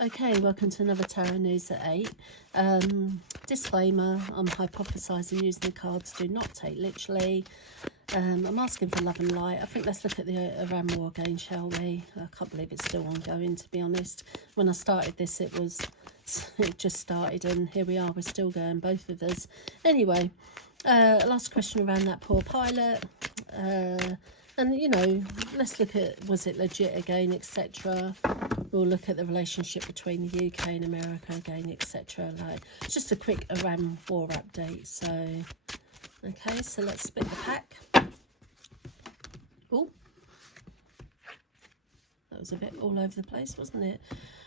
Okay, welcome to another Tarot News at 8. Disclaimer, I'm hypothesising using the cards do not take literally. I'm asking for love and light. I think let's look at the Iran war again, shall we? I can't believe it's still ongoing, to be honest. When I started this, it just started, and here we are, we're still going, both of us. Anyway, last question around that poor pilot. And, you know, let's look at, was it legit again, etc. We'll look at the relationship between the UK and America again, etc. Like, it's just a quick Iran war update. So, okay, so let's split the pack. Oh, that was a bit all over the place, wasn't it?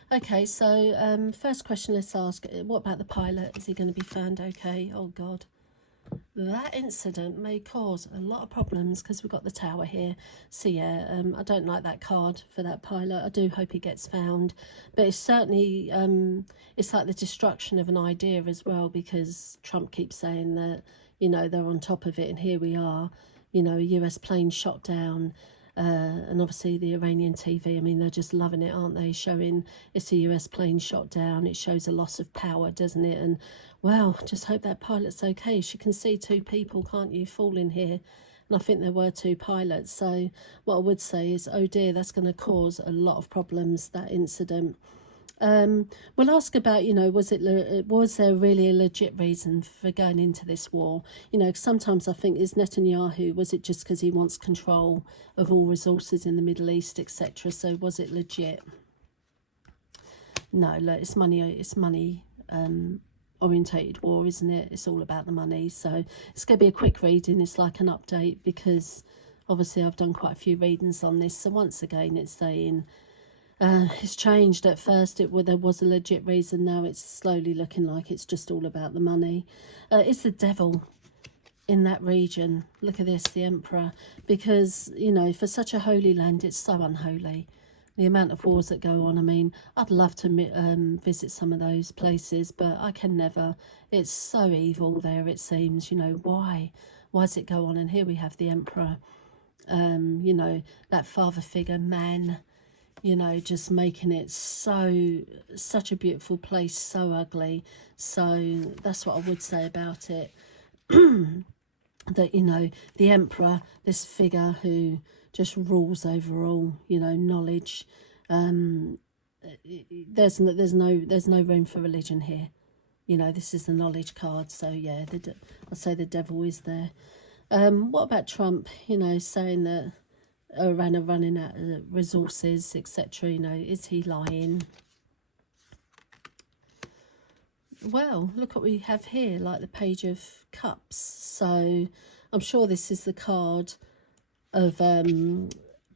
Okay, so first question let's ask, what about the pilot? Is he going to be found okay? Oh, God. That incident may cause a lot of problems because we've got the tower here. So yeah, I don't like that card for that pilot. I do hope he gets found, but it's certainly it's like the destruction of an idea as well, because Trump keeps saying that, you know, they're on top of it, and here we are, you know, a US plane shot down. And obviously the Iranian TV, I mean, they're just loving it, aren't they? Showing it's a US plane shot down. It shows a loss of power, doesn't it? And, well, just hope that pilot's okay. You can see two people, can't you, falling here? And I think there were two pilots. So what I would say is, oh dear, that's going to cause a lot of problems, that incident. We'll ask about, you know, was there really a legit reason for going into this war? You know, sometimes I think, is Netanyahu, was it just because he wants control of all resources in the Middle East, etc.? So was it legit? No, look, it's money orientated war, isn't it? It's all about the money. So it's going to be a quick reading. It's like an update, because obviously I've done quite a few readings on this. So once again, it's saying it's changed. At first there was a legit reason. Now it's slowly looking like it's just all about the money. It's the devil in that region. Look at this, the Emperor, because, you know, for such a holy land, it's so unholy. The amount of wars that go on. I mean, I'd love to visit some of those places, but I can never. It's so evil there, it seems. You know, why does it go on? And here we have the Emperor, you know, that father figure man, you know, just making it such a beautiful place, so ugly. So that's what I would say about it. That, you know, the Emperor, this figure who just rules over all, you know, knowledge. There's no room for religion here. You know, this is the knowledge card. So yeah, I say the devil is there. What about Trump? You know, saying that Iran are running out of resources, etc. You know, is he lying? Well, look what we have here, like the Page of Cups. So I'm sure this is the card of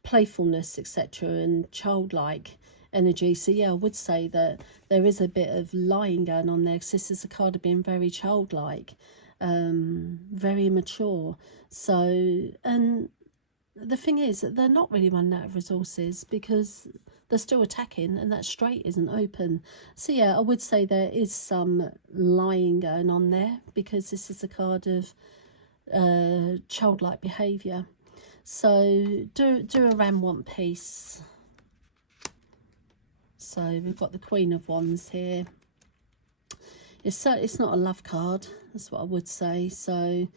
playfulness, etc., and childlike energy. So yeah, I would say that there is a bit of lying going on there, because this is a card of being very childlike, very mature. So, and the thing is that they're not really running out of resources, because they're still attacking, and that strait isn't open. So yeah, I would say there is some lying going on there, because this is a card of childlike behaviour. So do Iran want peace? So we've got the Queen of Wands here. It's not a love card, that's what I would say. So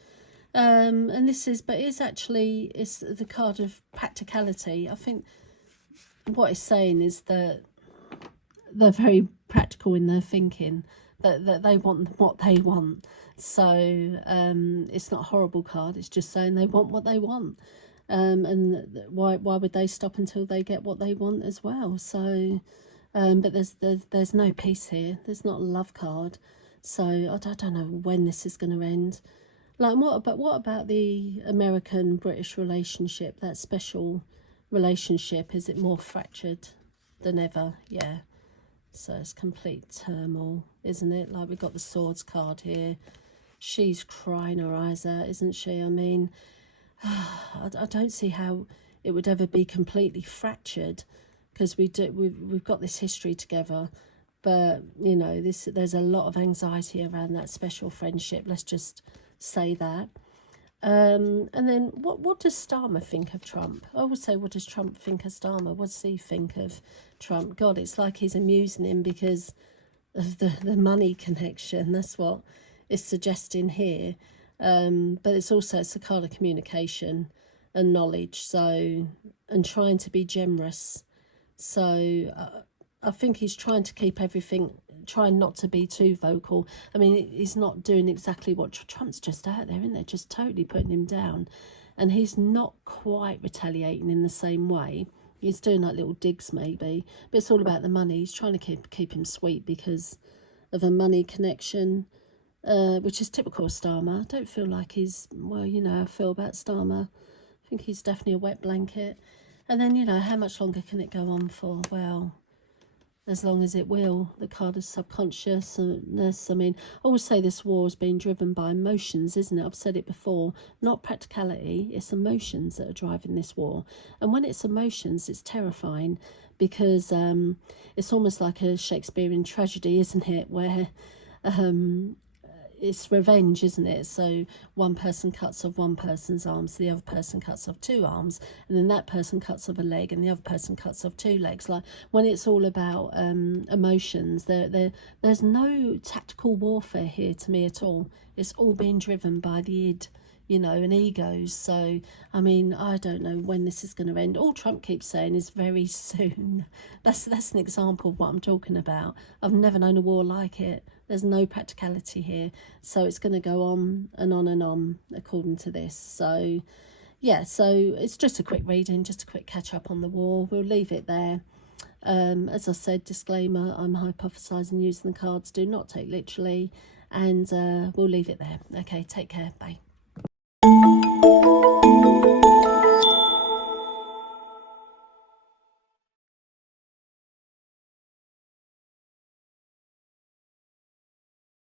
and this is, but it's the card of practicality. I think what it's saying is that they're very practical in their thinking, that they want what they want. So it's not a horrible card, it's just saying they want what they want. And why would they stop until they get what they want as well? So but there's no peace here. There's not a love card. So I don't know when this is going to end. Like, what about the American-British relationship, that special relationship? Is it more fractured than ever? Yeah. So it's complete turmoil, isn't it? Like, we've got the Swords card here. She's crying her eyes out, isn't she? I mean, I don't see how it would ever be completely fractured, because we've got this history together. But, you know, there's a lot of anxiety around that special friendship. Let's just say that. And then what does Starmer think of Trump? I always say, what does Trump think of Starmer? What does he think of Trump? God, it's like he's amusing him because of the money connection. That's what it's suggesting here. But it's a card of communication and knowledge, so, and trying to be generous. So I think he's trying to keep everything, trying not to be too vocal. I mean, he's not doing exactly what Trump's just out there, isn't there? Just totally putting him down. And he's not quite retaliating in the same way. He's doing like little digs maybe, but it's all about the money. He's trying to keep him sweet because of a money connection, which is typical of Starmer. I don't feel like he's, well, you know, I feel about Starmer. I think he's definitely a wet blanket. And then, you know, how much longer can it go on for? Well, as long as it will. The card of subconsciousness. I mean, I always say this war is being driven by emotions, isn't it? I've said it before. Not practicality. It's emotions that are driving this war. And when it's emotions, it's terrifying because it's almost like a Shakespearean tragedy, isn't it? Where it's revenge, isn't it? So one person cuts off one person's arms, the other person cuts off two arms, and then that person cuts off a leg and the other person cuts off two legs. Like when it's all about emotions, there's no tactical warfare here to me at all. It's all being driven by the id, you know, and egos. So I mean, I don't know when this is going to end. All Trump keeps saying is very soon. That's an example of what I'm talking about. I've never known a war like it. There's no practicality here, so it's going to go on and on and on according to this. So yeah, so it's just a quick reading, just a quick catch up on the war. We'll leave it there. As I said, disclaimer, I'm hypothesizing using the cards, do not take literally, and we'll leave it there. Okay, take care, bye.